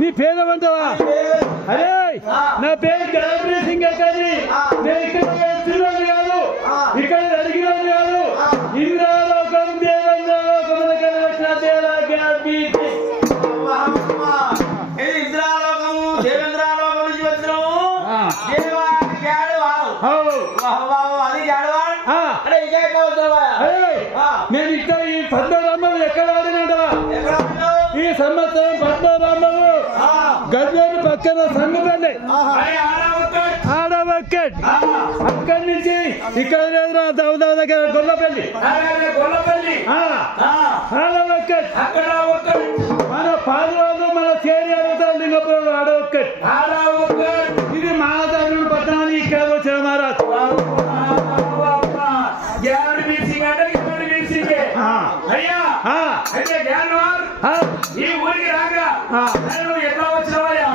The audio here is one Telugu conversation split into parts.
నీ పేరేమంటావా? అరే నా పేరు గణప్రీత్ సింగ్ కానీ నేను ఇక్కడ వచ్చినాను కాదు, ఇక్కడ అడిగినాను కాదు. ఇంద్రాలోకం దేవేంద్రలోకం వచ్చిన ఇంద్రాలోకము దేవేంద్రలోకం నుంచి వచ్చినాము. నేను ఇక్కడ ఈ పద్మరామం ఎక్కడ ఆడినంటవా? ఈ సంవత్సరం పద్మరామము గజ్వేలు పక్కన సంగపల్లి ఆడవక్కడ్, అక్కడి నుంచి ఇక్కడ లేదు దౌదా దగ్గర గొల్లపల్లి ఆడవక్కడ్. మన పాదరాజు మన చేరి లింగపురం ఆడవక్కడ్. ఇది మహాదారుడు పట్టణానికి ఇక్కడ వచ్చిన మహారాజ్.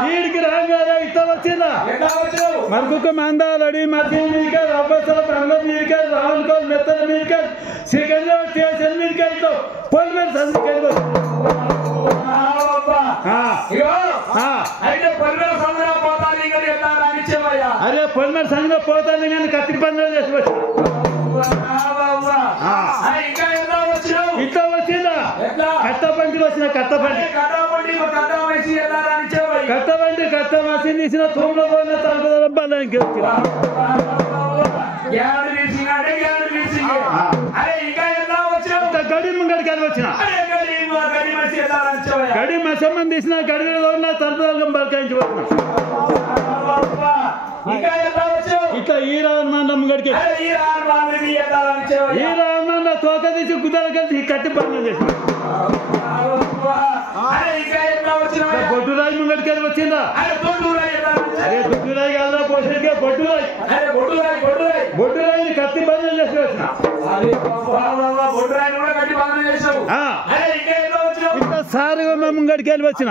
వీడికి రాగారా ఇట్లా వచ్చిందా? మరొక మందాలడి మధ్య అబ్బసల బంగం మీరిక రాహుల్ కోల్ మెత్తల మీరిక సికంలో స్టేషన్ మీరిక ఇట్లా పొలిమేర సందుకెళ్ళి అరే పొలిమేర సంఘంలో పోతాను కానీ కత్తి పనులు చేసుకోవచ్చు. ఇట్లా వచ్చిందా? కట్టబండి వచ్చిన కట్టబండి కట్ట మసీన్ తీసిన తూములో పోయిన తలపదలంపాలకి గడి ముంగడికి వెళ్ళి వచ్చిన గడి మసమ్మని తీసిన గడిలో తలపదలం బలకాయించి వచ్చిన. ఇట్లా ఈ రాజమండ్రి ముంగడికి ఈ రాజమండ్రి తోక తీసి గుద్దలు కలిసి కట్టి పనులు చేసిన. బొడ్డురాయి ముంగడికి వెళ్ళి వచ్చిందా? అరే బొడ్డురాయి కాదా పోషణగా బొడ్డురాయిని కత్తి పనులు చేసి వచ్చిన. ఇంత సారుగమ్మ ముంగడికి వెళ్ళి వచ్చిన.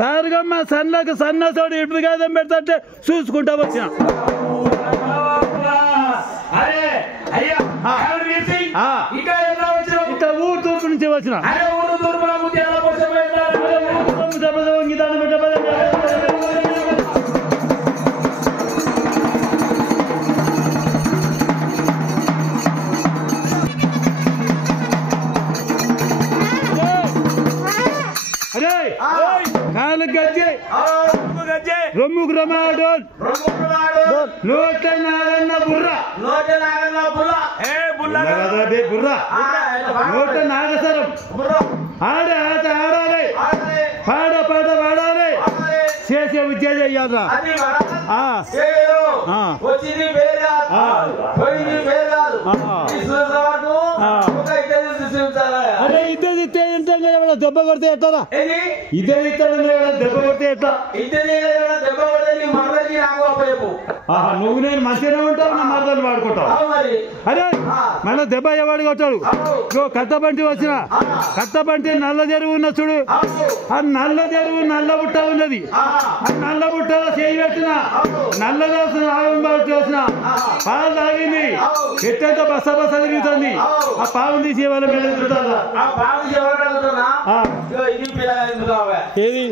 సారుగమ్మ సన్నకు సన్నసోడు ఇప్పుడు కాదని పెడతా చూసుకుంటా వచ్చిన. ఇంత ఊరు తూర్పు నుంచి వచ్చిన. కాలు గజ్జే రొమ్ముకు రమాడోన్ నోట నాగన్న బుర్ర బుర్ర నోట నాగసరం ఆడే ఆట ఆడాలి, పాట పాట పాడాలి, చేసే విద్య చెయ్యాలా. అరే ఇద్దరు ఇస్తే దెబ్బ కొడితే ఎట్లా? ఇద్దరు ఇస్తాడు దెబ్బ కొడితే ఎట్లా? నువ్వు నేను మంచిగానే ఉంటావు, నా మరదలు వాడుకుంటావు. అరే మన దెబ్బ ఎవడు కొట్టాడు? కట్టబంటి వచ్చిన కట్టబంటి నల్ల చెరువు ఉన్న చూడు, ఆ నల్ల చెరువు నల్ల బుట్ట ఉన్నది. ఆ నల్ల బుట్టలో చేయి పెట్టిన నల్లగా వచ్చిన పాలు తాగింది, ఎట్టంతా బస్స బస్స తిరుగుతుంది. ఆ పాలు తీసి వాళ్ళ మీద ఏది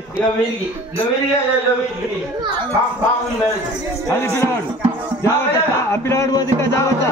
అది పిల్లవాడు జాగ్రత్త, ఆ పిల్లవాడు పోతే ఇంకా జాగ్రత్త.